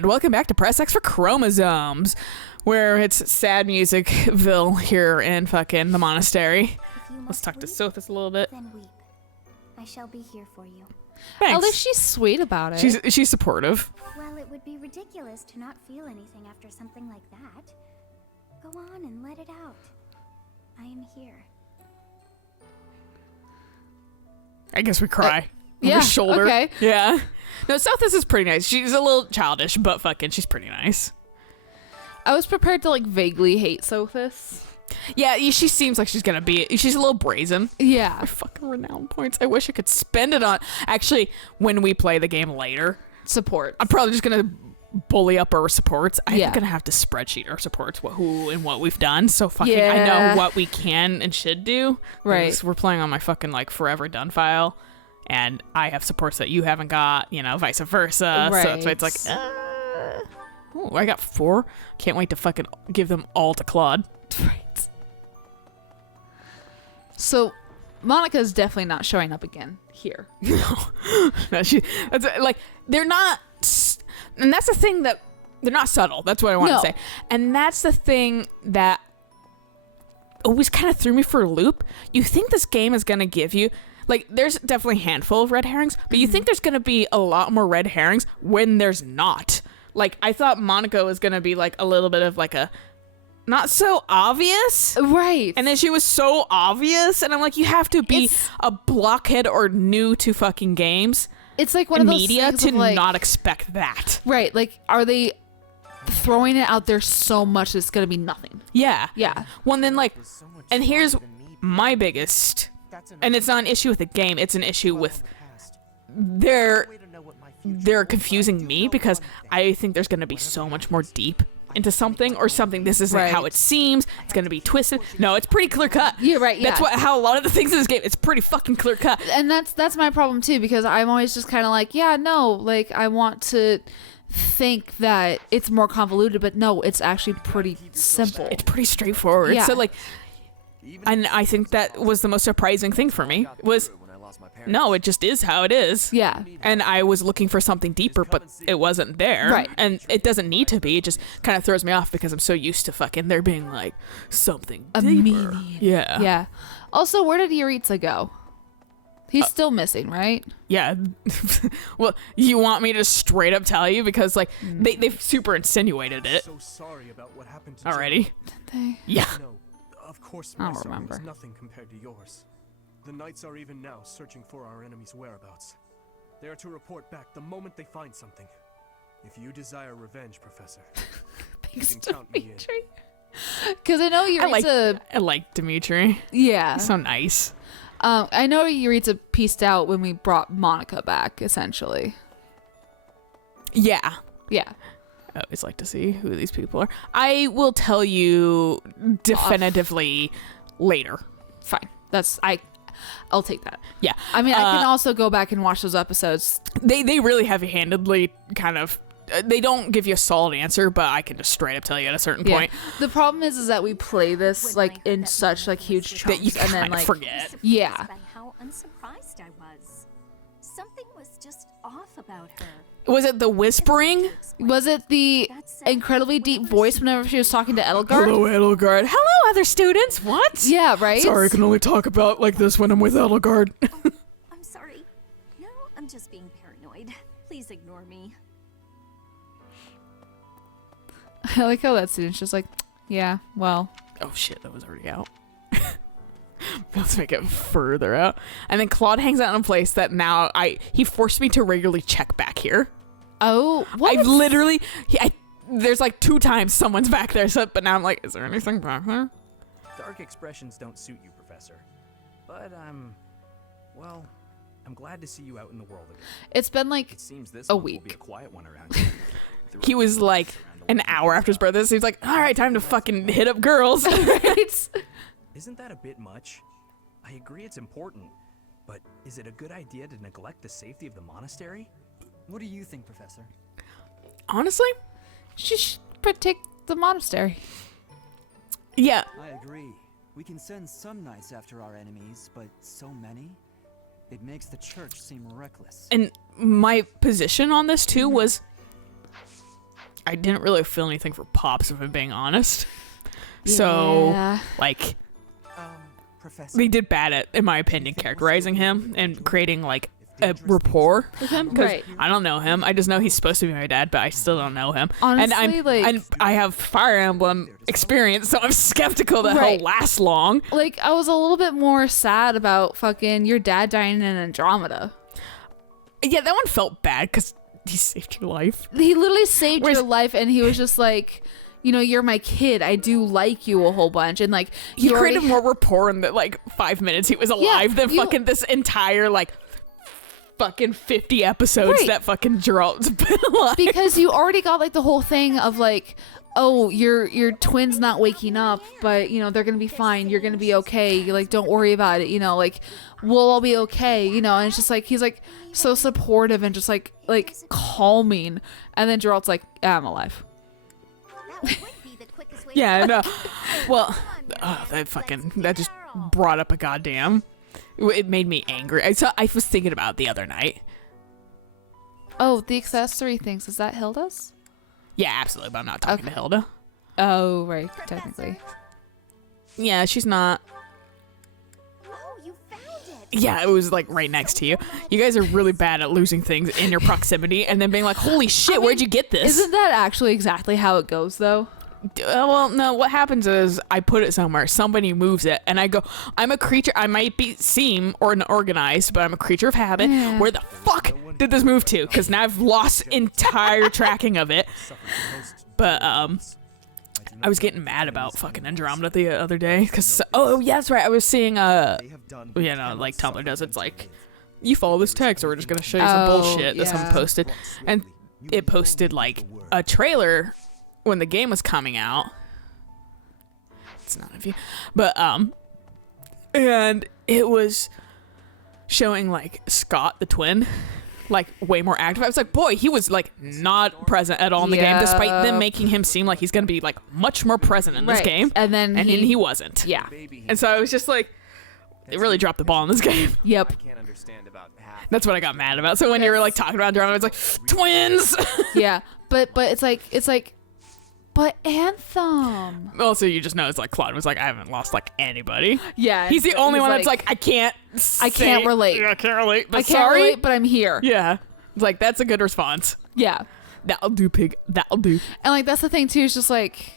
And welcome back to Press X for Chromosomes, where it's sad musicville here in fucking the monastery. Let's talk to Sothis a little bit. Then weep. I shall be here for you. Thanks. At least she's sweet about it. She's supportive. Well, it would be ridiculous to not feel anything after something like that. Go on and let it out. I am here. I guess we cry. Yeah, Over shoulder. okay. Yeah. No, Sothis is pretty nice. She's a little childish, but fucking she's pretty nice. I was prepared to like vaguely hate Sothis. Yeah, she seems like she's gonna be. She's a little brazen. Yeah. My fucking renown points. I wish I could spend it on. Actually, when we play the game later, Support. I'm probably just gonna bully up our supports. I'm Yeah. gonna have to spreadsheet our supports, who and what we've done. So fucking, I Yeah. know what we can and should do. Right. 'Cause we're playing on my fucking like forever done file, and I have supports that you haven't got. You know, vice versa. Right. So it's like, oh, I got 4. Can't wait to fucking give them all to Claude. Right. So, Monica's definitely not showing up again here. No, that's like they're not, and that's the thing that they're not subtle. That's what I want to say, and that's the thing that always kind of threw me for a loop. You think this game is gonna give you like there's definitely a handful of red herrings, but you think there's gonna be a lot more red herrings when there's not. Like I thought Monica was gonna be like a little bit of like a not so obvious. Right. And then she was so obvious, and I'm like, you have to be a blockhead or new to fucking games. It's like one of those media things to of like, not expect that. Right. Like, are they throwing it out there so much it's going to be nothing? Yeah. Yeah. Well, and then like, and here's my biggest, and it's not an issue with the game, it's an issue with they're confusing me because I think there's going to be so much more deep into something or something. This isn't Right. how it seems. It's going to be twisted. No, it's pretty clear cut. Yeah, right. Yeah. That's how a lot of the things in this game, it's pretty fucking clear cut. And that's my problem too, because I'm always just kind of like, yeah, no, like I want to think that it's more convoluted, but no, it's actually pretty simple. It's pretty straightforward. Yeah. So like, and I think that was the most surprising thing for me was, no, it just is how it is. Yeah. And I was looking for something deeper, but it wasn't there. Right. And it doesn't need to be. It just kind of throws me off because I'm so used to fucking there being like something A deeper. meaning. Yeah. Yeah. Also, where did Yuritsa go? He's still missing, right? Yeah. Well, you want me to straight up tell you because like they've super insinuated it So sorry about what happened to already. They... Yeah. No, of course I my don't sorrow remember. is nothing compared to yours. The Knights are even now searching for our enemy's whereabouts. They are to report back the moment they find something. If you desire revenge, Professor, you Thanks, can count me in. Dimitri. Because I know Yuritsa... I like Dimitri. Yeah. He's so nice. I know Yuritsa pieced out when we brought Monica back, essentially. Yeah. Yeah. I always like to see who these people are. I will tell you definitively later. Fine. I'll take that. Yeah. I mean, I can also go back and watch those episodes. They really heavy-handedly kind of they don't give you a solid answer, but I can just straight up tell you at a certain point The problem is that we play this like in such like huge chunks that you and then kind of like forget. Yeah. By how unsurprised I was. Something was just off about her. Was it the whispering? Was it the incredibly deep voice whenever she was talking to Edelgard? Hello, Edelgard. Hello, other students. What? Yeah, right? Sorry, I can only talk about like this when I'm with Edelgard. I'm sorry. No, I'm just being paranoid. Please ignore me. I like how that student's just like, yeah, well. Oh shit, that was already out. Let's make it further out. And then Claude hangs out in a place that now he forced me to regularly check back here. Oh, what? I've literally there's like 2 times someone's back there, so but now I'm like, is there anything back there? Dark expressions don't suit you, Professor. But well, I'm glad to see you out in the world again. It's been like It seems this a month will week. be a quiet one around here. He was like an hour after his birthday, so he's like, all right, time to fucking hit up girls. Right? Isn't that a bit much? I agree it's important, but is it a good idea to neglect the safety of the monastery? What do you think, Professor? Honestly, She should protect the monastery. yeah. I agree. We can send some knights after our enemies, but so many? It makes the church seem reckless. And my position on this too was I didn't really feel anything for Pops, if I'm being honest. So, Yeah. like, Professor. they did bad at, in my opinion, characterizing him and creating, like, a rapport with him. 'Cause Right. I don't know him. I just know he's supposed to be my dad, but I still don't know him. Honestly, and I have Fire Emblem experience, so I'm skeptical that Right. he'll last long. Like, I was a little bit more sad about fucking your dad dying in Andromeda. Yeah, that one felt bad because he saved your life. He literally saved Whereas- your life, and he was just like, you know, you're my kid. I do like you a whole bunch. And, like, He you already created more rapport in the, like, 5 minutes he was alive than you- fucking this entire, like, fucking 50 episodes Right. that fucking Geralt's been alive. because you already got, like, the whole thing of, like, oh, your twin's not waking up, but, you know, they're gonna be fine. You're gonna be okay. Like, don't worry about it. You know, like, we'll all be okay. You know, and it's just like he's like so supportive and just like calming. And then Geralt's like, yeah, I'm alive. That would be the quickest way. Yeah, no. Well, that just brought up a goddamn. It made me angry. I was thinking about it the other night. Oh, the accessory things. Is that Hilda's? Yeah, absolutely, but I'm not talking to Hilda. Oh, right. Technically. Yeah, she's not. Oh, you found it. Yeah, it was like right next to you. You guys are really bad at losing things in your proximity and then being like, holy shit, where'd you get this? Isn't that actually exactly how it goes, though? Well, no, what happens is I put it somewhere, somebody moves it, and I go, I'm a creature, I might seem unorganized, but I'm a creature of habit. Yeah. Where the fuck did this move to? Because now I've lost entire tracking of it. But, I was getting mad about fucking Andromeda the other day, because, yeah, that's right, I was seeing, like Tumblr does, it's like, you follow this text, or we're just gonna show you some bullshit that someone posted. And it posted, like, a trailer when the game was coming out. It's not a view, but and it was showing like Scott the twin like way more active. I was like, boy, he was like not present at all in the game, despite them making him seem like he's gonna be like much more present in this game, And then he wasn't. Yeah. And so I was just like, they really dropped the ball in this game. Yep. Can't understand about half. That's what I got mad about. So when you were like talking about drama, I was like, twins. Yeah. But it's like but Anthem. Also, you just know it's like Claude was like, I haven't lost like anybody. Yeah. He's the only one that's like, I can't relate. Yeah, I can't relate. But I can't sorry. relate, but I'm here. Yeah. It's like, that's a good response. Yeah. That'll do, pig. That'll do. And like that's the thing too, is just like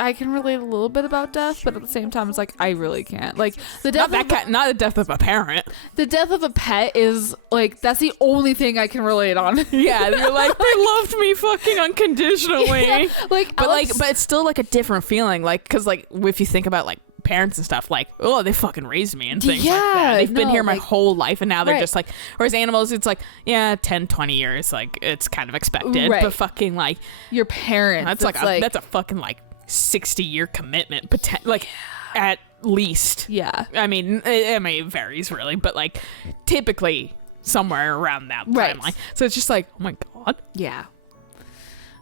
I can relate a little bit about death, but at the same time it's like I really can't. Like the death Not the death of a parent. the death of a pet is like that's the only thing I can relate on. Yeah, you're like, they loved me fucking unconditionally. Yeah, like But Alex- but it's still like a different feeling, like, because like if you think about like parents and stuff, like, oh, they fucking raised me and things like that. Yeah, They've been no, here my like- whole life, and now they're Right. just like, whereas animals, it's like, yeah, 10 20 years, like it's kind of expected. Right. But fucking like your parents. that's like that's a fucking like 60-year commitment, like at least. yeah. I mean, it varies really, but like typically somewhere around that Right. timeline. So it's just like, oh my god. Yeah.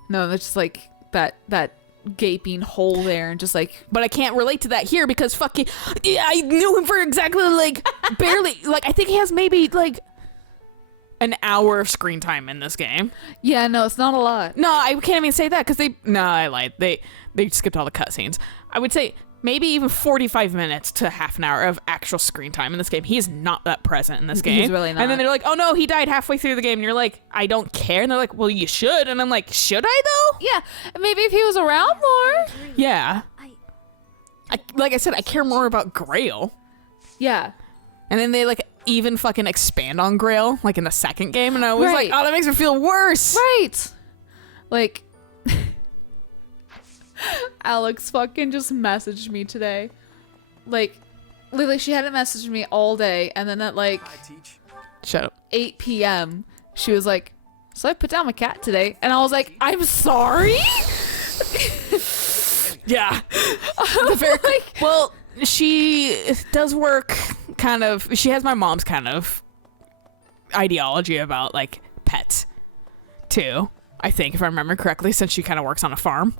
No, that's just like that gaping hole there and just like But I can't relate to that here because fucking, I knew him for exactly like barely, like I think he has maybe like an hour of screen time in this game. yeah, no, it's not a lot. No, I can't even say that because I lied. They skipped all the cutscenes. I would say maybe even 45 minutes to half an hour of actual screen time in this game. He is not that present in this game. He's really not. And then they're like, oh no, he died halfway through the game. And you're like, I don't care. And they're like, well, you should. And I'm like, should I though? Yeah, maybe if he was around more. Yeah. Like I said, I care more about Grail. Yeah. And then they like even fucking expand on Grail like in the second game. And I was Right. like, oh, that makes me feel worse. Right. Like Alex fucking just messaged me today. Like literally she hadn't messaged me all day, and then at like I teach. Shut up. 8 p.m. she was like, so I put down my cat today, and I was like, I'm sorry. Yeah. Well, she does work kind of, she has my mom's kind of ideology about like pets too, I think, if I remember correctly, since she kind of works on a farm.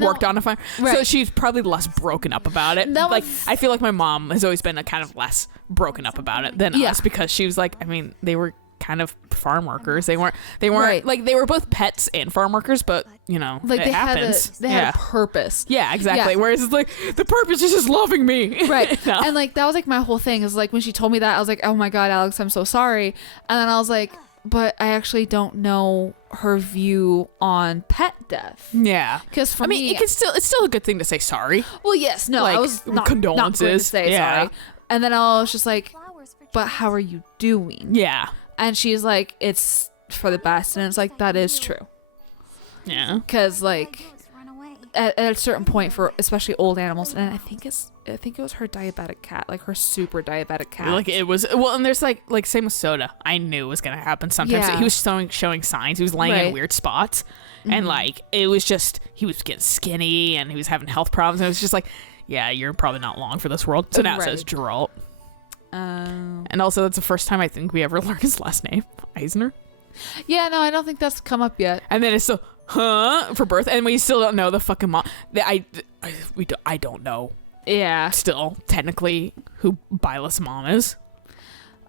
Worked on a farm. So Right. she's probably less broken up about it. That Like was- I feel like my mom has always been a kind of less broken up about it than Yeah. us, because she was like, I mean, they were kind of farm workers. They weren't Right. like, they were both pets and farm workers, but you know, Like it they happens. had a purpose. Yeah, exactly. Yeah. Whereas it's like, the purpose is just loving me. Right. No. And like that was like my whole thing is like when she told me that, I was like, oh my God, Alex, I'm so sorry. And then I was like, but I actually don't know her view on pet death. Yeah. Because for I mean, me, it's still a good thing to say sorry. well, yes, no, I like, was not condolences. going to say Yeah. sorry. And then I was just like, Flowers for but how are you doing? Yeah. And she's like, it's for the best. And it's like, that is true. Yeah. Because like Ghosts run away. at a certain point for especially old animals, and I think it was her diabetic cat, like her super diabetic cat. Like it was well, and there's like same with Soda. I knew it was gonna happen sometimes. Yeah. He was showing signs. He was laying in Right. weird spots, and like it was just he was getting skinny and he was having health problems. And it was just like, yeah, you're probably not long for this world. So now it says Right. Geralt. Um, And also, that's the first time I think we ever learned his last name, Eisner. yeah, no, I don't think that's come up yet. And then it's still, for birth, and we still don't know the fucking mom. I don't know Yeah. still technically who Byla's mom is.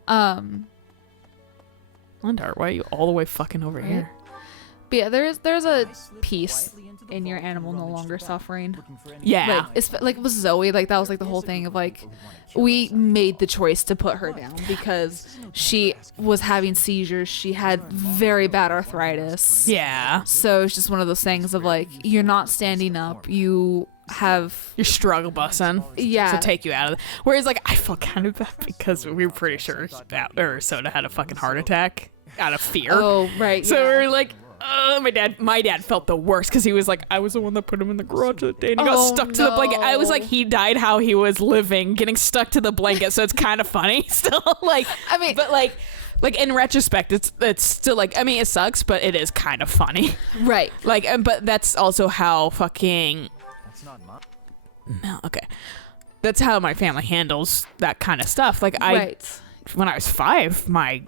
Lindart, why are you all the way fucking over Right. here? But yeah, there's a peace in your animal no longer suffering. Yeah. Like it's like with Zoe, like that was like the whole thing of like we made the choice to put her down because she was having seizures. She had very bad arthritis. Yeah. So it's just one of those things of like you're not standing up. You have You're struggle bussing. Yeah. To take you out of it. Whereas, like, I felt kind of bad because we were pretty sure that Soda had a fucking heart attack out of fear. oh right. So yeah. we were like, my dad felt the worst because he was like, I was the one that put him in the garage that day and he got Oh, stuck to the blanket. I was like, no. he died how he was living, getting stuck to the blanket. So it's kind of funny still. Like, I mean- but like in retrospect, it's still like, I mean, it sucks, but it is kind of funny. right. Like, but that's also how fucking. That's not my. No, okay. That's how my family handles that kind of stuff. Like Right. when I was 5, my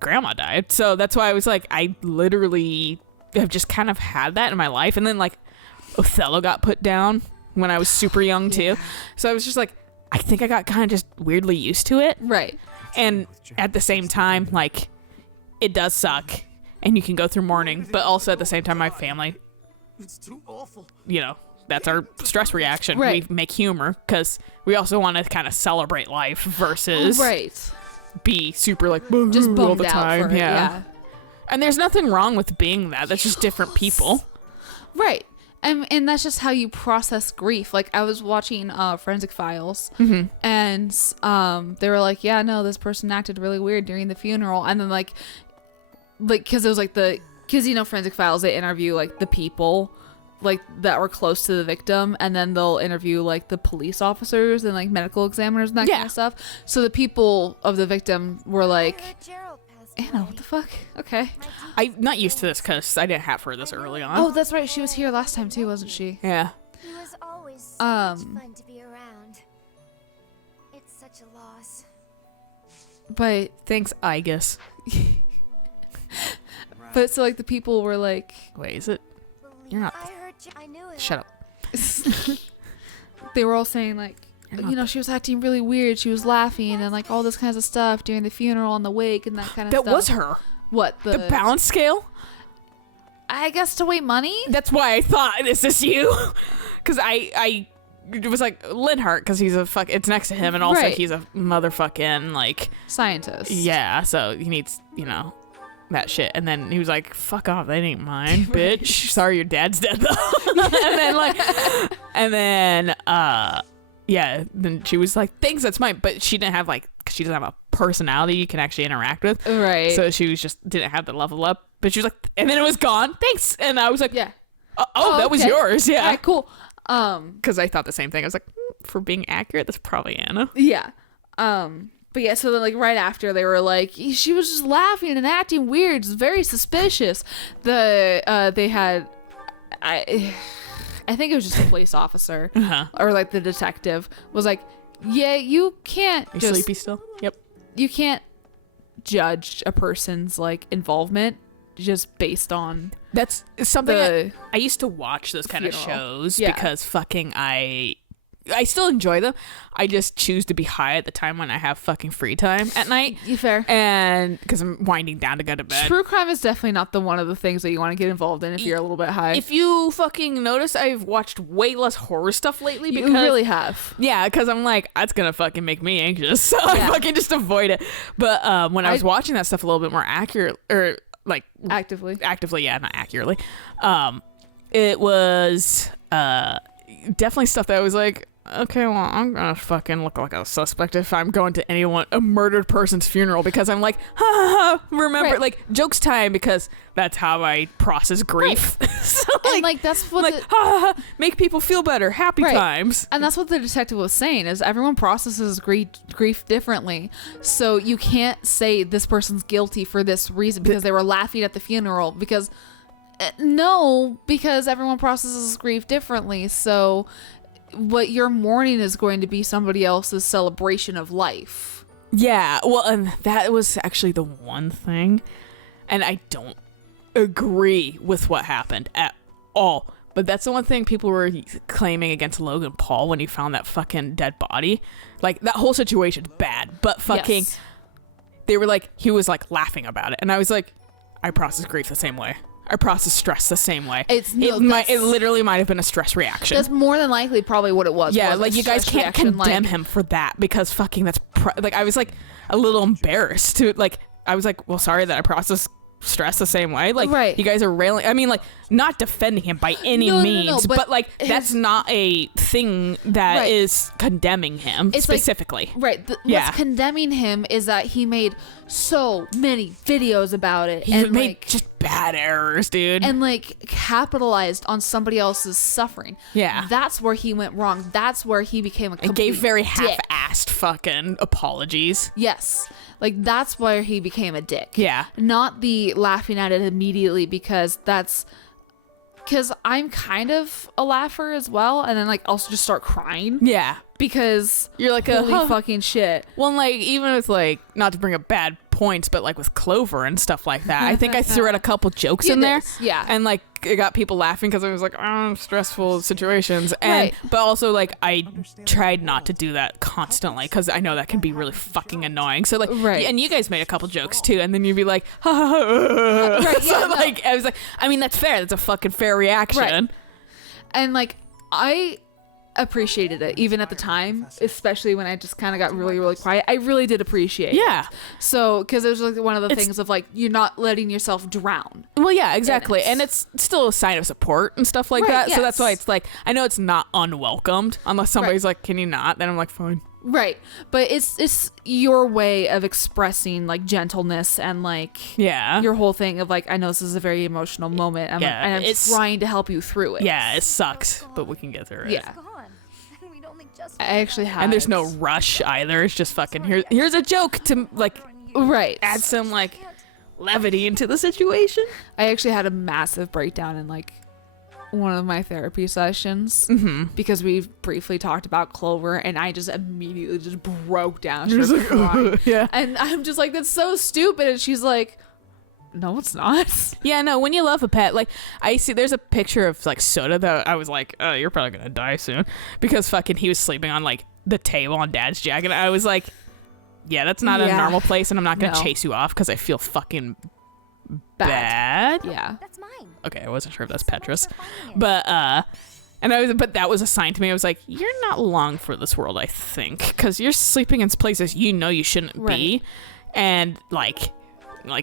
grandma died. So that's why I was like, I literally have just kind of had that in my life. And then like Othello got put down when I was super young too. So I was just like, I think I got kind of just weirdly used to it. Right. And at the same time, like, it does suck. And you can go through mourning. But also at the same time, my family, It's too awful. you know, that's our stress reaction. Right. We make humor because we also want to kind of celebrate life versus Right. be super like Just "Boo-hoo" all bummed the out time. for it. Yeah. And there's nothing wrong with being that. That's just different people. Right. And that's just how you process grief. Like I was watching Forensic Files, and they were like, "Yeah, no, this person acted really weird during the funeral," and then like, because it was like because you know Forensic Files, they interview like the people, like that were close to the victim, and then they'll interview like the police officers and like medical examiners and that kind Yeah. of stuff. So the people of the victim were like, I heard Gerald passed "Anna, away. what the fuck? Okay." I'm not used to this because I didn't have her this early on. Oh, that's right. She was here last time too, wasn't she? Yeah. He was always so much Um, fun to be around. It's such a loss. But Thanks, I guess. so like the people were like, Wait, is it? You're not. I heard I knew it. Shut up. they were all saying like, you know, she was acting really weird. She was laughing and like all this kinds of stuff during the funeral and the wake and that kind of That stuff. was her. What The balance scale? I guess to weigh money. That's why I thought, is this you? Because I it was like Linhart because he's a fuck. It's next to him, and also Right. he's a motherfucking like Scientist. yeah. So he needs that shit. And then he was like, "Fuck off, that ain't mine, bitch. Sorry, your dad's dead though." and then yeah. Then she was like, "Thanks, that's mine." But she didn't have like, cause she doesn't have a personality you can actually interact with. Right. So she was just didn't have the level up. But she was like, and then it was gone. Thanks. And I was like, yeah. oh, that was okay. yours. All Yeah. right, cool. Because I thought the same thing. I was like, for being accurate, that's probably Anna. Yeah. But yeah, so then like right after they were like, she was just laughing and acting weird. It's very suspicious. They had, I think it was just a police officer or like the detective was like, yeah, you can't Are you just sleepy still? Yep. you can't judge a person's like involvement just based on That's something the I used to watch those kind of funeral. shows Yeah. because fucking I still enjoy them. I just choose to be high at the time when I have fucking free time at night. You fair. And because I'm winding down to go to bed. True crime is definitely not the one of the things that you want to get involved in if you're a little bit high. If you fucking notice, I've watched way less horror stuff lately. You because, really have. Yeah, because I'm like, that's gonna fucking make me anxious, so I fucking just avoid it. But when I was watching that stuff a little bit more accurate, or like Actively, yeah, not accurately, it was definitely stuff that I was like, okay, well, I'm gonna fucking look like a suspect if I'm going to a murdered person's funeral, because I'm like, remember, Right. like, jokes time, because that's how I process grief. So, and like that's what like, make people feel better, happy times. And that's what the detective was saying, is everyone processes grief differently. So you can't say this person's guilty for this reason because they were laughing at the funeral, because no, because everyone processes grief differently. So what you're mourning is going to be somebody else's celebration of life. Yeah, well, and that was actually the one thing, and I don't agree with what happened at all. But that's the one thing people were claiming against Logan Paul when he found that fucking dead body. Like, that whole situation's bad, but fucking, they were like, he was like laughing about it, and I was like, I process grief the same way. I process stress the same way. It literally might have been a stress reaction. That's more than likely probably what it was. Yeah, like, you guys can't condemn him for that, because fucking that's like, I was like a little embarrassed to, like, I was like, well, sorry that I process stress the same way. Like, right. You guys are railing, I mean, like, not defending him by any means, but like, that's not a thing that is condemning him specifically. Like, what's condemning him is that he made so many videos about it. He and made like, just bad errors, dude. And like capitalized on somebody else's suffering. Yeah. That's where he went wrong. That's where he became a complete and gave very dick. half-assed fucking apologies. Yes. Like, that's where he became a dick. Yeah. Not the laughing at it immediately, because I'm kind of a laugher as well, and then like also just start crying. Yeah. Because you're like, holy fucking shit. Well, like, even with like, not to bring up bad points, but like with Clover and stuff like that, I think I threw out a couple jokes in there. Yeah. And like, it got people laughing because I was like, stressful situations. And but also like, I tried not to do that constantly, because I know that can be really fucking annoying. So like, and you guys made a couple jokes too, and then you'd be like, like, I was like, I mean, that's fair. That's a fucking fair reaction. Right. And like, I appreciated it even at the time, especially when I just kind of got really, really quiet. I really did appreciate it. So, because it was like one of the things of like, you're not letting yourself drown. Well, yeah, exactly. And it's still a sign of support and stuff like that. So that's why it's like, I know it's not unwelcomed unless somebody's like, can you not? Then I'm like, fine. Right. But it's your way of expressing like gentleness and like your whole thing of like, I know this is a very emotional moment, and I'm trying to help you through it. Yeah, it sucks, but we can get through it. Yeah. I actually have. And there's no rush either. It's just fucking, here's a joke to like add some like levity into the situation. I actually had a massive breakdown in like one of my therapy sessions because we briefly talked about Clover, and I just immediately just broke down. She was like, crying. And I'm just like, that's so stupid. And she's like, no, it's not. Yeah, no, when you love a pet, like, I see there's a picture of like Soda that I was like, oh, you're probably gonna die soon, because fucking he was sleeping on like the table on Dad's jacket. I was like, yeah, that's not a normal place, and I'm not gonna chase you off because I feel fucking bad. Yeah, that's mine. Okay, I wasn't sure if that's Petrus, but but that was a sign to me. I was like, you're not long for this world, I think, because you're sleeping in places you know you shouldn't be, and like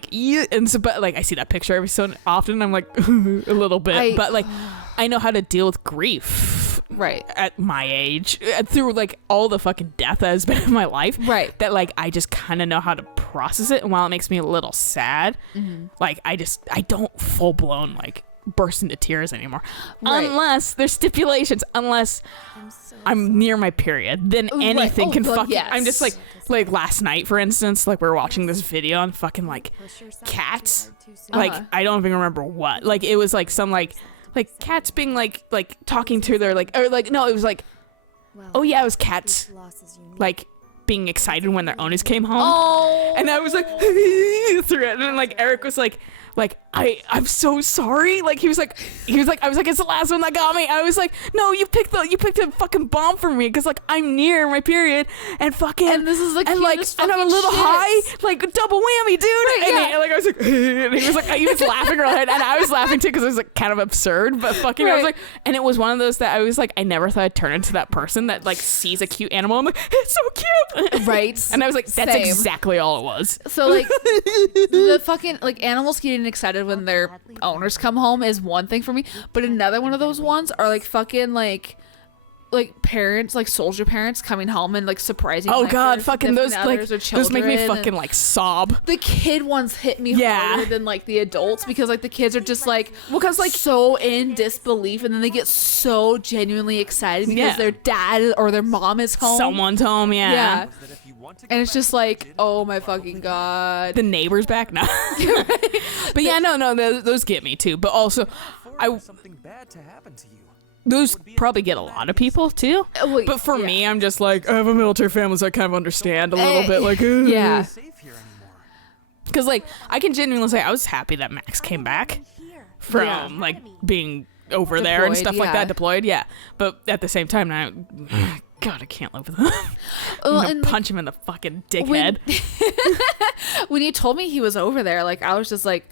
you, and so, but like, I see that picture every so often, I'm like, a little bit, but like, I know how to deal with grief at my age, through like all the fucking death that has been in my life, that like, I just kind of know how to process it. And while it makes me a little sad, like, I don't full blown like burst into tears anymore, unless there's stipulations, unless I'm near my period, then anything can fucking, I'm just like last night, for instance, like, we were watching this video on fucking like cats, like, I don't even remember what, like, it was like some like cats being like talking to their like, or like, no, it was like, oh yeah, it was cats like being excited when their owners came home, and I was like through it, and then like Eric was like I'm so sorry. Like he was like, I was like, it's the last one that got me. I was like, no, you picked a fucking bomb for me because like I'm near my period and fucking And this is the and like cutest and I'm a fucking little shit. high, like double whammy, dude. Right, and yeah. he, like I was like, and he was laughing real hard, and I was laughing too because it was like kind of absurd, but fucking I was Right. like, and it was one of those that I was like, I never thought I'd turn into that person that like sees a cute animal. I'm like, it's so cute, Right. And I was like, that's Same. exactly all it was. So like the fucking like animals getting excited when their owners come home is one thing for me, but another one of those ones are like fucking like parents, like soldier parents coming home and like surprising. Oh like, God, their fucking those significant like others or those make me children, fucking and like sob. the kid ones hit me Yeah. harder than like the adults because like the kids are just like Because like so in disbelief and then they get so genuinely excited because Yeah. their dad or their mom is home. someone's home, yeah. Yeah. That if you want to And go it's just back to like, oh my fucking God. The neighbor's back now. But yeah, no, those get me too. But also, for something bad to happen to you. those probably get a lot of people too. Well, But for yeah. me, I'm just like, I have a military family, so I kind of understand a little bit. Like, Yeah. Safe here anymore. because like I can genuinely say I was happy that Max came back from like being over there and Deployed, stuff like yeah. that, deployed. Yeah, but at the same time, now, God, I can't live with him. I'm Well, gonna and, like, punch him in the fucking dickhead. when you told me he was over there, like I was just like,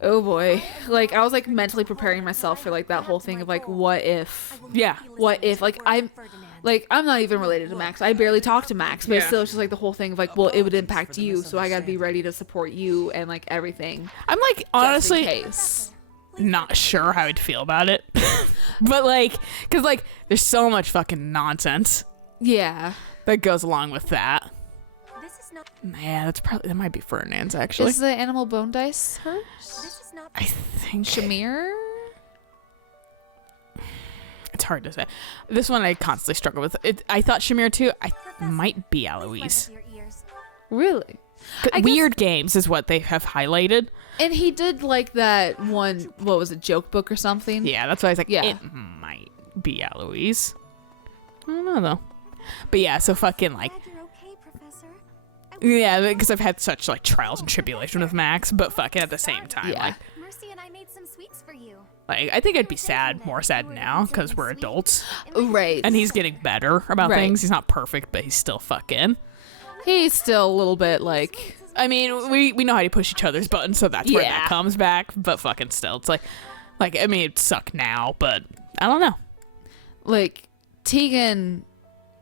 oh boy. Like I was like mentally preparing myself for like that whole thing of like, what if Yeah. like I'm not even related to Max. I barely talk to Max, but Yeah. still it's just like the whole thing of like, well, it would impact you, so I gotta be ready to support you and like everything. I'm like Just in honestly case. not sure how I'd feel about it. But like, cause like there's so much fucking nonsense Yeah. that goes along with that. This is not. Yeah, that might be Ferdinand's actually. Is the animal bone dice hers? This is not. I think Shamir? it's hard to say. This one I constantly struggle with. I thought Shamir too. I might be Eloise. Really? I guess- Weird games is what they have highlighted. And he did like that one, what was it, joke book or something? Yeah, that's why I was like, Yeah. it might be Eloise. I don't know though. But yeah, so fucking like, Glad you're okay, Professor. yeah, because I've had such like trials and tribulation with Max, but fucking at the same time, Yeah. like Mercy and I made some sweets for you. I think I'd be more sad now because we're adults Right. and he's getting better about Right. things. He's not perfect, but he's still fucking. He's still a little bit like, I mean, we know how to push each other's buttons, so that's where Yeah. that comes back. But fucking still, it's like I mean, it'd suck now, but I don't know. Tegan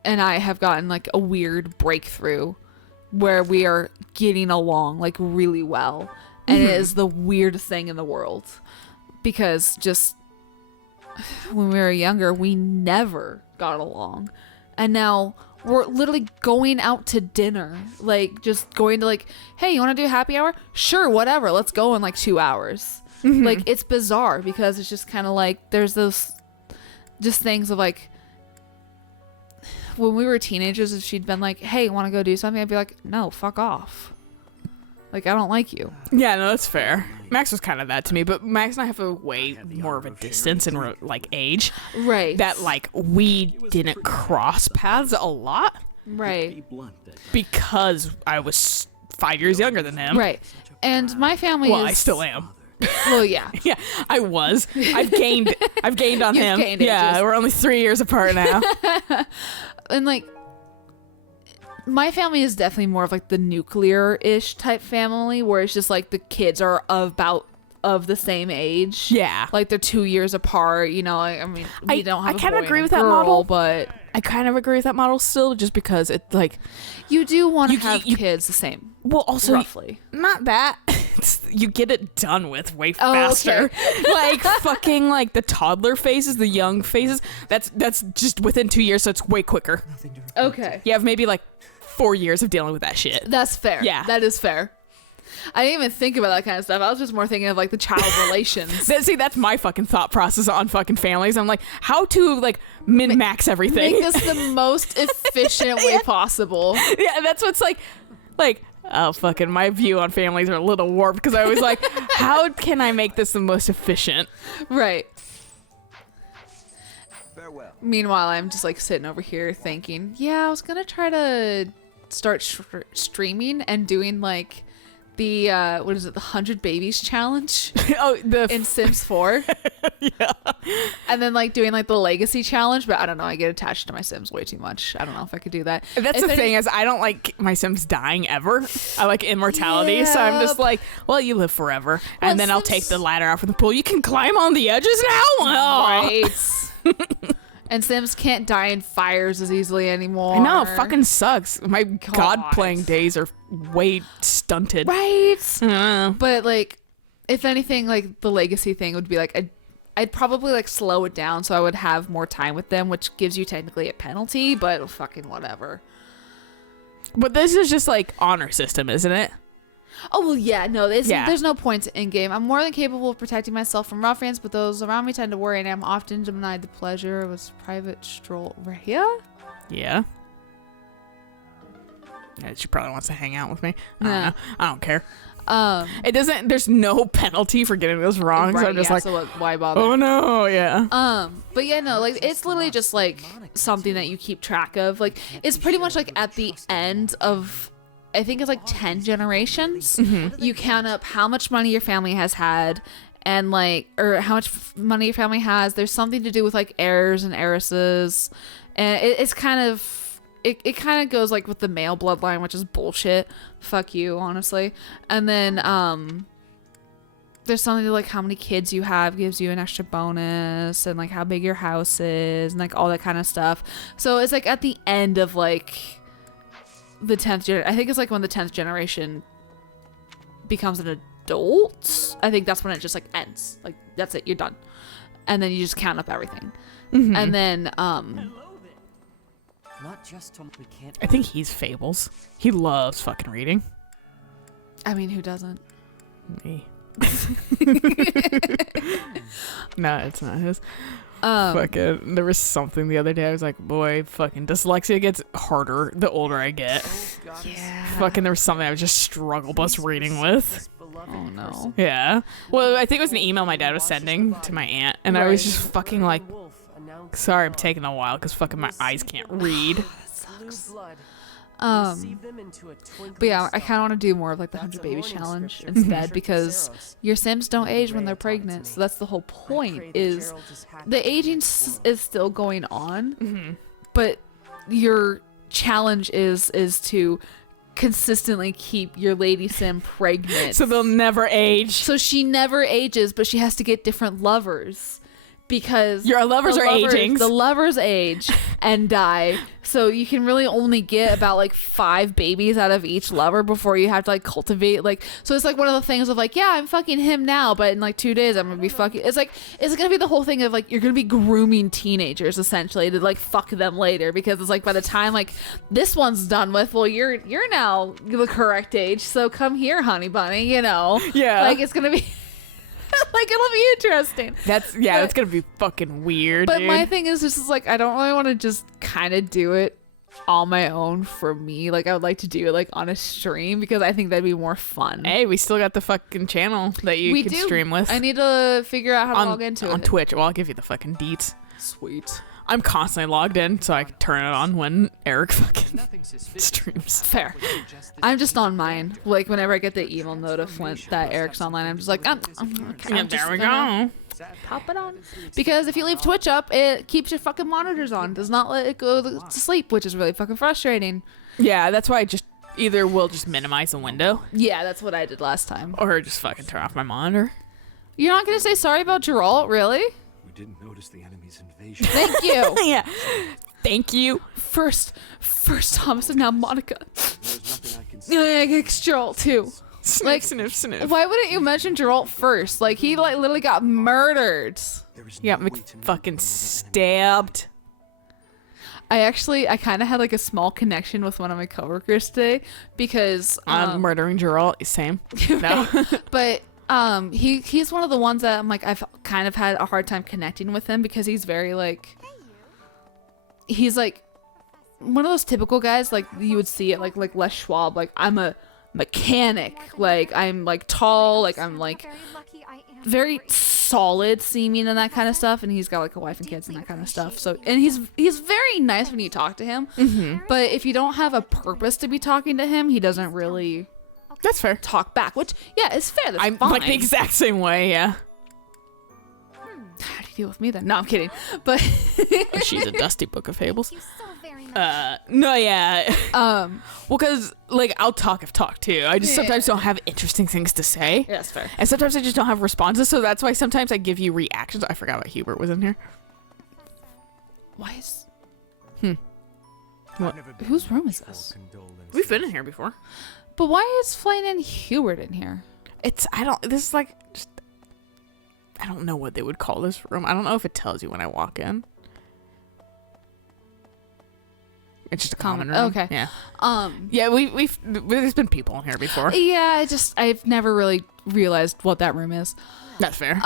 and I have gotten like a weird breakthrough where we are getting along like really well. And it is the weirdest thing in the world because just when we were younger, we never got along. And now we're literally going out to dinner, like just going to like, hey, you want to do happy hour? Sure, whatever. Let's go in like 2 hours. Like it's bizarre because it's just kind of like there's those just things of like when we were teenagers, if she'd been like, hey, want to go do something? I'd be like, no, fuck off. Like, I don't like you. Yeah, no, that's fair. Max was kind of that to me, but Max and I have a way more of a distance in like age Right. that like we didn't cross paths a lot Right. because I was 5 years younger than him. Right. And my family Well, is... I still am. Well, yeah. Yeah, I was. I've gained on You've him. gained Yeah, ages. we're only 3 years apart now. And, like, my family is definitely more of, like, the nuclear-ish type family where it's just, like, the kids are of the same age. Yeah. Like, they're 2 years apart, you know? I mean, we I- don't have I a kinda boy agree and a with that girl, model. but I kind of agree with that model still, just because it's like, you do want to You- have you- kids the same, well, also roughly. not that. You get it done with way Oh, faster. okay. Like fucking like the toddler phases, the young phases. That's just within 2 years, so it's way quicker. Okay. You have maybe like 4 years of dealing with that shit. That's fair. Yeah. That is fair. I didn't even think about that kind of stuff. I was just more thinking of like the child relations. See, that's my fucking thought process on fucking families. I'm like, how to like min max everything. Make this the most efficient way possible. Yeah, that's what's like, oh fucking, my view on families are a little warped because I was like, how can I make this the most efficient? Right. Farewell. Meanwhile, I'm just like sitting over here thinking, yeah, I was gonna try to start streaming and doing like the what is it, the 100 Babies challenge Oh, in Sims 4. Yeah. And then like doing like the legacy challenge, but I don't know, I get attached to my Sims way too much. I don't know if I could do that. That's the thing is I don't like my Sims dying ever. I like immortality, so I'm just like, well, you live forever, and then I'll take the ladder out from the pool. You can climb on the edges now. Oh. Right. And Sims can't die in fires as easily anymore. I know, it fucking sucks. My God playing days are way stunted. Right. Uh. But like, if anything, like the legacy thing would be like I'd probably like slow it down so I would have more time with them, which gives you technically a penalty, but fucking whatever. But this is just like honor system, isn't it? Oh, well, yeah, no, there's no points in game. I'm more than capable of protecting myself from ruffians, but those around me tend to worry, and I'm often denied the pleasure of a private stroll. Right here? Yeah. Yeah, she probably wants to hang out with me. I don't know. I don't care. It doesn't, there's no penalty for getting this wrong, so I'm just like, so why bother? oh no, yeah. But yeah, no, like, it's literally just, like, something that you keep track of. Like, it's pretty much, like, at the end of, I think it's, like, 10 generations, you count up how much money your family has had, and, like, or how much money your family has. There's something to do with, like, heirs and heiresses, and it's kind of, it kind of goes like with the male bloodline, which is bullshit. Fuck you, honestly. And then there's something to like how many kids you have gives you an extra bonus, and like how big your house is, and like all that kind of stuff. So it's like at the end of like the 10th I think it's like when the 10th generation becomes an adult. I think that's when it just like ends. Like that's it, you're done. And then you just count up everything. And then Not just we can't. I think he's Fables. He loves fucking reading. I mean, who doesn't? Me. No, it's not his. Um, Fucking, there was something the other day. I was like, boy, fucking dyslexia gets harder the older I get. Yeah. Fucking, there was something I was just struggle bus reading with. Oh no. Yeah. Well, I think it was an email my dad was sending to my aunt, and I was just fucking like, sorry, I'm taking a while because fucking my eyes can't read. But yeah, I kind of want to do more of like the 100 Babies challenge instead, because your Sims don't age when they're pregnant. So that's the whole point, is the aging is still going on, but your challenge is to consistently keep your lady Sim pregnant. So they'll never age. So she never ages, but she has to get different lovers. Because your lovers are aging. The lovers age and die. So you can really only get about like 5 babies out of each lover before you have to like cultivate. Like, so it's like one of the things of like, yeah, I'm fucking him now, but in like 2 days I'm gonna be fucking. It's like, it's gonna be the whole thing of like, you're gonna be grooming teenagers essentially to like fuck them later, because it's like by the time like this one's done with, well, you're now the correct age, so come here, honey bunny, you know. Yeah. Like it's gonna be. Like, it'll be interesting. That's gonna be fucking weird. But dude. my thing is just like, I don't really want to just kind of do it on my own for me. Like, I would like to do it like on a stream, because I think that'd be more fun. Hey, we still got the fucking channel that you can stream with. I need to figure out how to log into it on Twitch. Well, I'll give you the fucking deets. Sweet. I'm constantly logged in, so I can turn it on when Eric fucking streams. Fair. I'm just on mine. Like, whenever I get the email notif that Eric's online, I'm just like, I'm There we go. Pop it on. Because if you leave Twitch up, it keeps your fucking monitors on. Does not let it go to sleep, which is really fucking frustrating. Yeah, that's why I just either will just minimize the window, Yeah, that's what I did last time. or just fucking turn off my monitor. You're not going to say sorry about Geralt, really? We didn't notice the enemy's invasion. Thank you. Yeah. Thank you. First Thomas and now Monica. There's nothing I can say. Yeah, Geralt too. Sniff, Like, sniff, sniff. Why wouldn't you mention Geralt first? Like, he like literally got murdered. There is Yeah, no way to know fucking the enemy. stabbed. I kind of had like a small connection with one of my coworkers today, because I'm murdering Geralt. Same. No. but he's one of the ones that I'm like, I've kind of had a hard time connecting with him, because he's very like, he's like one of those typical guys like you would see it like Les Schwab, like I'm a mechanic, like I'm like tall, like I'm like very solid seeming and that kind of stuff, and he's got like a wife and kids and that kind of stuff. So, and he's very nice when you talk to him, but if you don't have a purpose to be talking to him, he doesn't really That's fair. talk back, which is fair. That's I'm fine. like the exact same way. Yeah. How do you deal with me then? No, I'm kidding. But She's a dusty book of fables. You so very much. No, yeah. um, Well, because like I'll talk if talk too. I just sometimes don't have interesting things to say. yeah, that's fair. And sometimes I just don't have responses, so that's why sometimes I give you reactions. I forgot what Hubert was in here. Why is What? whose room is this? We've been in here before. But why is Flynn and Hubert in here? This is like just, I don't know what they would call this room. I don't know if it tells you when I walk in. It's just a common room. Okay. Yeah. Yeah, There's been people in here before. I've never really realized what that room is. That's fair.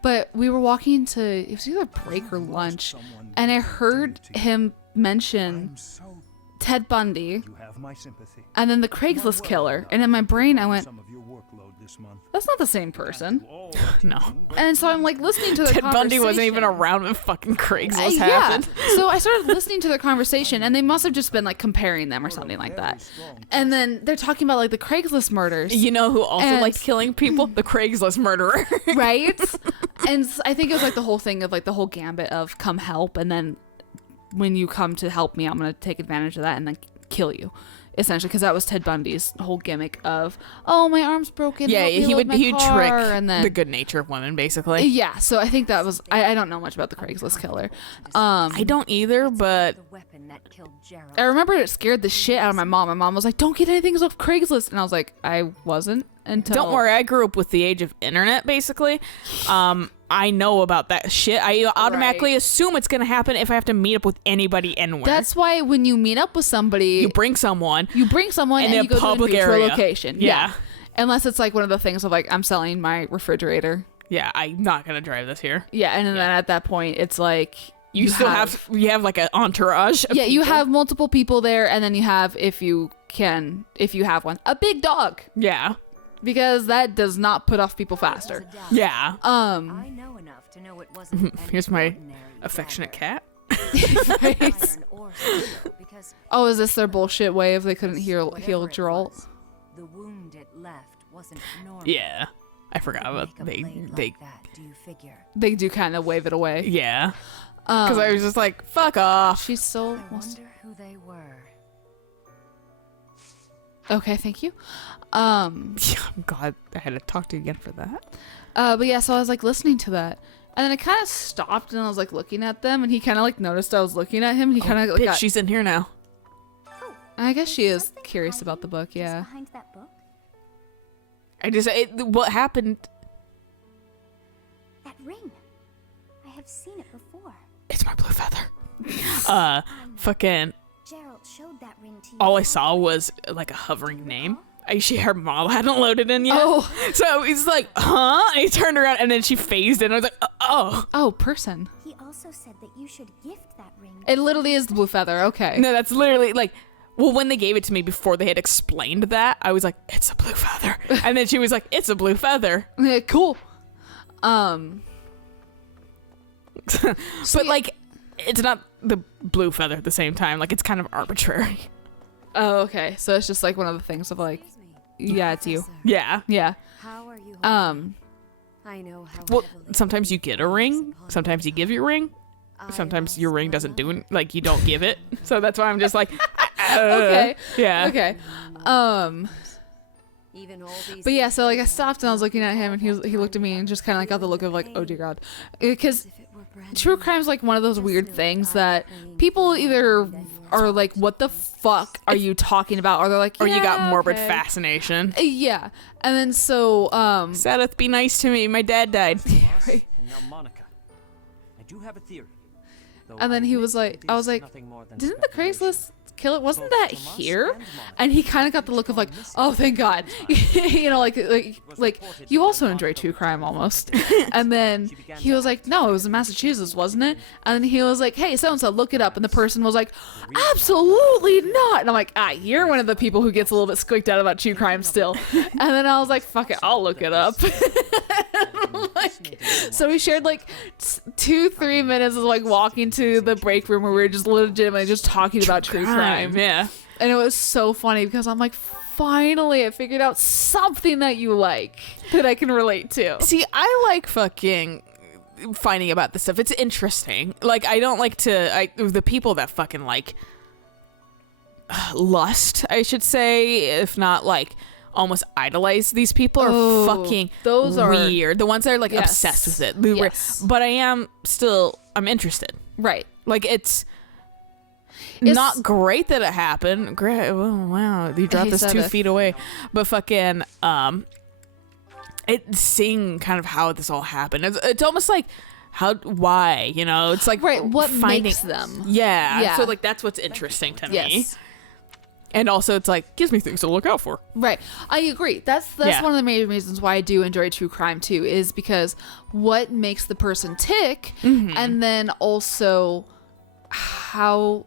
But we were walking to, it was either break or lunch, and I heard him mention Ted Bundy You have my sympathy. and then the Craigslist killer. And in my brain, I went, Some of your workload this month. that's not the same person. No. And so I'm like listening to the Ted Bundy wasn't even conversation. around when fucking Craigslist Yeah. happened. So I started listening to their conversation, and they must have just been like comparing them or something like that. And then they're talking about like the Craigslist murders, You know who also And- liked killing people? The Craigslist murderer. right? And I think it was like the whole thing of like the whole gambit of come help, and then when you come to help me, I'm gonna take advantage of that and then kill you, essentially, because that was Ted Bundy's whole gimmick of, oh, my arm's broken. Yeah, help me he load would my trick car, and then the good nature of women, basically. yeah. So I think that was I don't know much about the Craigslist killer. I don't either, but The weapon that killed Gerald. I remember it scared the shit out of my mom. My mom was like, don't get anything off Craigslist. And I was like, I wasn't until... don't worry. I grew up with the age of internet, basically. I know about that shit. I automatically assume it's going to happen if I have to meet up with anybody anywhere. That's why when you meet up with somebody, you bring someone. you bring someone in and a you go public to a neutral area. location. Yeah. Unless it's like one of the things of like, I'm selling my refrigerator. Yeah, I'm not going to drive this here. Yeah. And then at that point, it's like... You still have like an entourage. Of Yeah, you people. have multiple people there, and then you have, if you have one, a big dog. Yeah. Because that does not put off people faster. Yeah. I know enough to know it wasn't an Here's my ordinary affectionate dagger. cat. Iron or steel, because Oh, is this their bullshit way if they couldn't heal whatever it Geralt? was, the wound it left wasn't normal. Yeah. I forgot about Make a blade they like that, do you figure? They do kind of wave it away. yeah. Because I was just like, fuck off. She's so... I wonder who they were. Okay, thank you. Yeah, I'm glad I had to talk to you again for that. But yeah, so I was like listening to that. And then I kind of stopped and I was like looking at them, and he kind of like noticed I was looking at him. And he kind of like Bitch, got... she's in here now. I guess she is Something curious behind about the you, book, just yeah. Behind that book? What happened? That ring. I have seen it before. It's my blue feather. Fucking. Gerald showed that ring to you. All I saw was like a hovering name. Her model hadn't loaded in yet. Oh. So he's like, huh? And he turned around and then she phased in. I was like, oh. Oh, person. He also said that you should gift that ring. It literally is the blue feather. Okay. No, that's literally like, well, when they gave it to me before they had explained that, I was like, it's a blue feather. And then she was like, it's a blue feather. Yeah, cool. But like, it's not the blue feather at the same time. Like, it's kind of arbitrary. Oh, okay. So it's just like one of the things of like, Excuse me, yeah, it's you. Professor. Yeah. Yeah. How are you? I know how Well, heavily sometimes you get a ring. upon Sometimes you give your ring. I Sometimes lost your ring my doesn't do mother. it. Like, you don't give it. So that's why I'm just like, Okay. Yeah. Okay. Even all these But yeah, so like I years stopped and I was looking at him, and he looked at me and just kind of like got the look of like, oh dear God, because if it were brand true new. crime's like one of those weird things that people either are like, what the fuck are you talking about, or they're like, Or you got "Yeah, morbid okay." fascination. Yeah, and then so Sadeth, be nice to me. My dad died. And now Monica. I do have a theory. though And then I he admit was like- it I is was like, nothing more than didn't the speculation. Craigslist kill it? Wasn't Both that Tomas here? and Monica And he kind of got the look of like, oh thank God, you know, like you also enjoy true crime almost. And then he was like, no, it was in Massachusetts, wasn't it? And then he was like, hey, so and so, look it up. And the person was like, absolutely not. And I'm like, you're one of the people who gets a little bit squeaked out about true crime still. And then I was like, fuck it, I'll look it up. Like, so we shared like 2-3 minutes of like walking to the break room where we were just legitimately just talking about true crime. Yeah. And it was so funny because I'm like, finally, I figured out something that you like that I can relate to. See, I like fucking finding about this stuff. It's interesting. Like, I don't like the people that fucking like lust, I should say, if not like almost idolize these people are fucking those are weird. The ones that are like Yes. obsessed with it. Yes. But I'm interested. Right. Like it's not great that it happened. Great. Oh, wow. You dropped He this said 2 it. feet away. But fucking seeing kind of how this all happened. It's almost like why, you know? It's like Right. What finding makes them? Yeah. Yeah. So like that's what's interesting to me. Yes. And also it's like gives me things to look out for. Right. I agree. That's Yeah. one of the main reasons why I do enjoy true crime too, is because what makes the person tick, and then also how,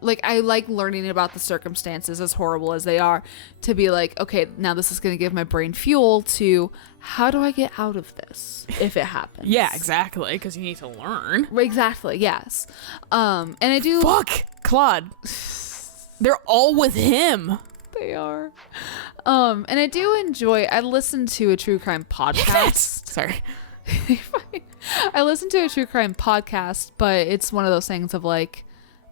like, I like learning about the circumstances, as horrible as they are, to be like, okay, now this is going to give my brain fuel to how do I get out of this if it happens. Yeah, exactly. Because you need to learn. Exactly. Yes. And I do. Fuck, Claude. They're all with him. They are. And I do enjoy. I listen to a true crime podcast. Sorry. I listen to a true crime podcast, but it's one of those things of like,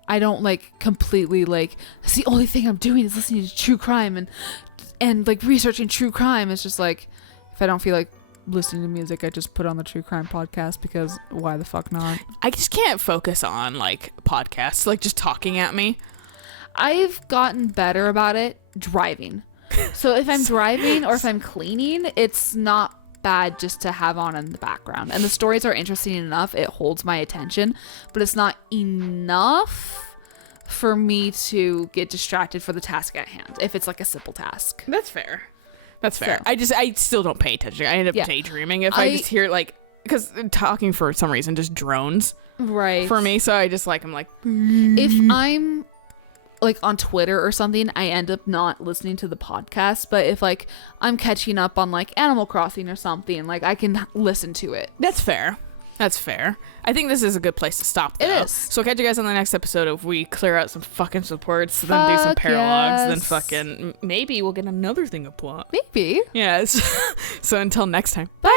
I don't like completely like, that's the only thing I'm doing is listening to true crime and like researching true crime. It's just like, if I don't feel like listening to music, I just put on the true crime podcast because why the fuck not? I just can't focus on like podcasts, like just talking at me. I've gotten better about it driving. So if I'm driving or if I'm cleaning, it's not bad just to have on in the background. And the stories are interesting enough, it holds my attention, but it's not enough for me to get distracted for the task at hand if it's like a simple task. That's fair. That's fair. So. I still don't pay attention. I end up daydreaming if I just hear like, because talking for some reason just drones Right. for me. So I just like, I'm like, if I'm like on Twitter or something, I end up not listening to the podcast. But if like I'm catching up on like Animal Crossing or something, like I can listen to it. that's fair. That's fair. I think this is a good place to stop, though. It is. So catch you guys on the next episode if we clear out some fucking supports, then do some Fuck paralogs, then yes. fucking maybe we'll get another thing of plot. Maybe. Yes. So until next time. Bye.